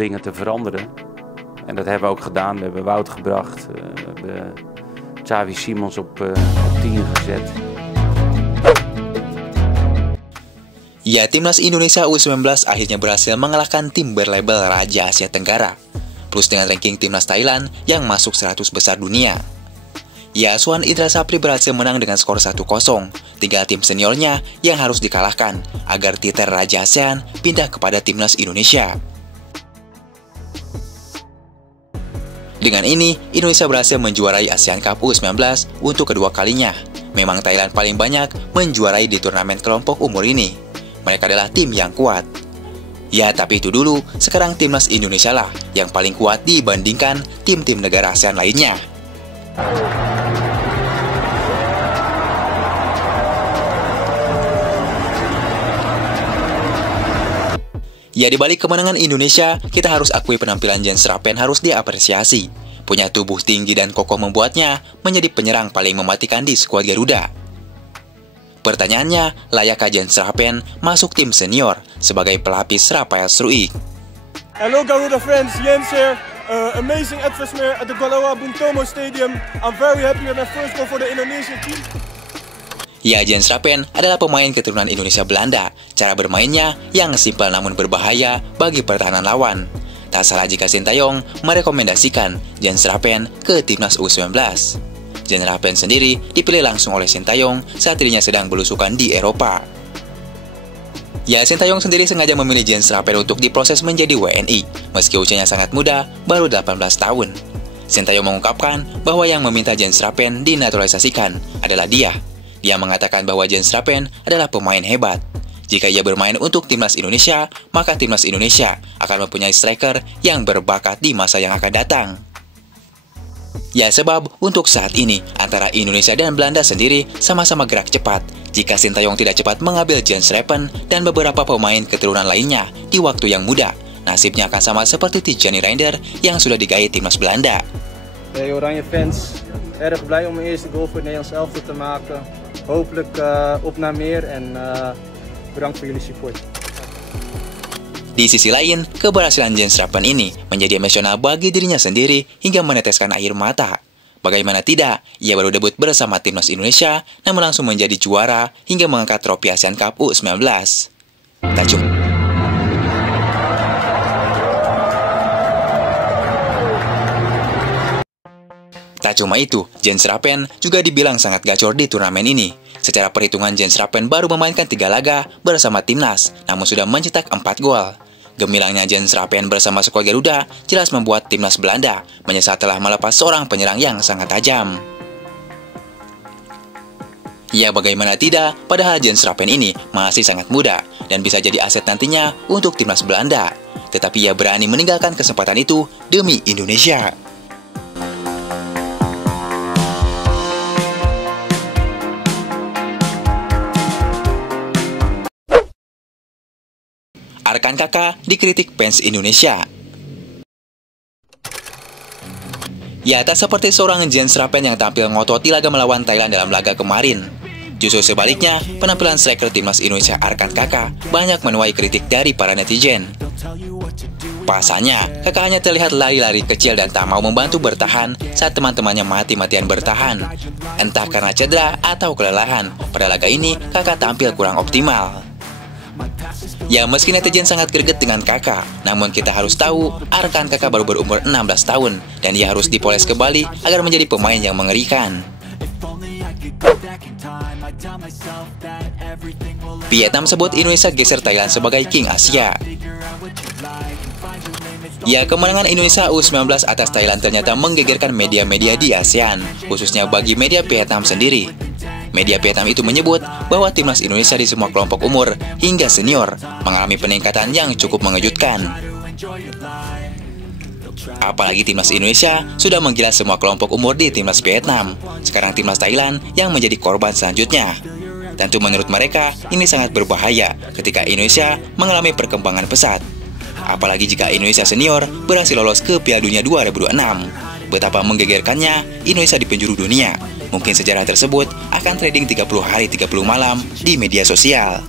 dingen te veranderen. En dat hebben we ook gedaan. We hebben Wout gebracht. We hebben Xavi Simons op 10 gezet. Ya, timnas Indonesia U19 akhirnya berhasil mengalahkan tim berlabel Raja Asia Tenggara, plus dengan ranking timnas Thailand yang masuk 100 besar dunia. Ya, Suhan Indra Sapri berhasil menang dengan skor 1-0. Tinggal tim seniornya yang harus dikalahkan agar titer Raja ASEAN pindah kepada timnas Indonesia. Dengan ini, Indonesia berhasil menjuarai ASEAN Cup U19 untuk kedua kalinya. Memang Thailand paling banyak menjuarai di turnamen kelompok umur ini. Mereka adalah tim yang kuat. Ya, tapi itu dulu, sekarang timnas Indonesia lah yang paling kuat dibandingkan tim-tim negara ASEAN lainnya. Ya, di balik kemenangan Indonesia, kita harus akui penampilan Jens Rappen harus diapresiasi. Punya tubuh tinggi dan kokoh membuatnya menjadi penyerang paling mematikan di skuad Garuda. Pertanyaannya, layakkah Jens Rappen masuk tim senior sebagai pelapis Rafael Struijk? Hello Garuda friends, Jens here. Amazing atmosphere at the Gelora Bung Tomo Stadium. I'm very happy with my first goal for the Indonesian team. Ya, Jens Rappen adalah pemain keturunan Indonesia Belanda. Cara bermainnya yang simpel namun berbahaya bagi pertahanan lawan. Tak salah jika Sintayong merekomendasikan Jens Rappen ke timnas U19. Jens Rappen sendiri dipilih langsung oleh Sintayong saat dirinya sedang belusukan di Eropa. Ya, Sintayong sendiri sengaja memilih Jens Rappen untuk diproses menjadi WNI, meski usianya sangat muda, baru 18 tahun. Sintayong mengungkapkan bahwa yang meminta Jens Rappen dinaturalisasikan adalah dia. Dia mengatakan bahwa Jens Rappen adalah pemain hebat. Jika ia bermain untuk timnas Indonesia, maka timnas Indonesia akan mempunyai striker yang berbakat di masa yang akan datang. Ya, sebab untuk saat ini, antara Indonesia dan Belanda sendiri sama-sama gerak cepat. Jika Sintayong tidak cepat mengambil Jens Rappen dan beberapa pemain keturunan lainnya di waktu yang muda, nasibnya akan sama seperti Tijani Reinder yang sudah digait timnas Belanda. Hey Oranje fans, erg blij om mijn eerste goal voor het Nederlands elftal te maken. Hopelijk op naar meer en bedankt voor jullie support. Di sisi lain, keberhasilan Jens Rappen ini menjadi emosional bagi dirinya sendiri hingga meneteskan air mata. Bagaimana tidak, ia baru debut bersama timnas Indonesia, namun langsung menjadi juara hingga mengangkat trofi ASEAN Cup U19. Tak cuma itu, Jens Rappen juga dibilang sangat gacor di turnamen ini. Secara perhitungan, Jens Rappen baru memainkan 3 laga bersama timnas, namun sudah mencetak 4 gol. Gemilangnya Jens Rappen bersama skuad Garuda jelas membuat timnas Belanda menyesal telah melepas seorang penyerang yang sangat tajam. Ya, bagaimana tidak, padahal Jens Rappen ini masih sangat muda dan bisa jadi aset nantinya untuk timnas Belanda. Tetapi ia berani meninggalkan kesempatan itu demi Indonesia. Arkan Kakak dikritik fans Indonesia. Ya, tak seperti seorang Jens Rappen yang tampil ngotot di laga melawan Thailand dalam laga kemarin. Justru sebaliknya, penampilan striker timnas Indonesia Arkan Kakak banyak menuai kritik dari para netizen. Pasalnya, Kakak hanya terlihat lari-lari kecil dan tak mau membantu bertahan saat teman-temannya mati-matian bertahan. Entah karena cedera atau kelelahan, pada laga ini Kakak tampil kurang optimal. Ya, meski netizen sangat greget dengan Kakak, namun kita harus tahu Arkan Kakak baru berumur 16 tahun dan dia harus dipoles kembali agar menjadi pemain yang mengerikan. Vietnam sebut Indonesia geser Thailand sebagai King Asia. Ya, kemenangan Indonesia U19 atas Thailand ternyata menggegerkan media-media di ASEAN, khususnya bagi media Vietnam sendiri. Media Vietnam itu menyebut bahwa timnas Indonesia di semua kelompok umur hingga senior mengalami peningkatan yang cukup mengejutkan. Apalagi timnas Indonesia sudah menggila semua kelompok umur di timnas Vietnam. Sekarang timnas Thailand yang menjadi korban selanjutnya. Tentu menurut mereka ini sangat berbahaya ketika Indonesia mengalami perkembangan pesat. Apalagi jika Indonesia senior berhasil lolos ke Piala Dunia 2026. Betapa menggegerkannya Indonesia di penjuru dunia. Mungkin sejarah tersebut akan trending 30 hari 30 malam di media sosial.